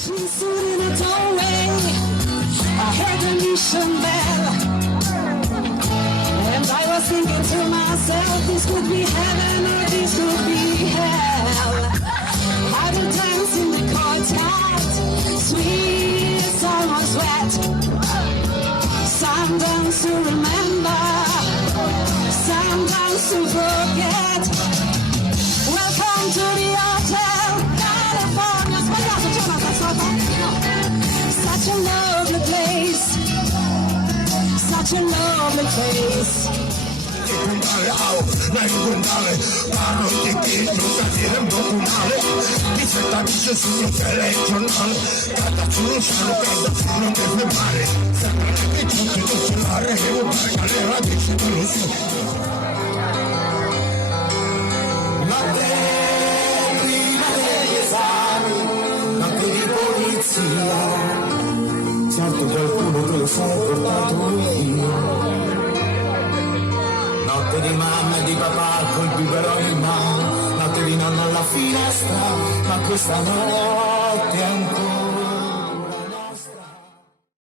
Dashing soon in a doorway, I heard the mission bell, and I was thinking to myself, this could be heaven or this could be hell. I will dance in the courtyard, sweet, it's almost wet. Some dance to remember, some dance to forget. Welcome to the hotel, California. Sbagliato, c'è una cazzata. Such a lovely place, such a lovely place. Parlo di chi non sta direndo un male, mi senta dice sul telegiornale, cada ciucciano, cada ciucciano non deve fare, sembra che tutti non ce la regolano, le radici dello su. Notte prima degli esami, notte di polizia, certo qualcuno te lo sei portato via. Notte di mamma e di papà col biberone in mano, notte di nonno alla finestra, ma questa notte ancora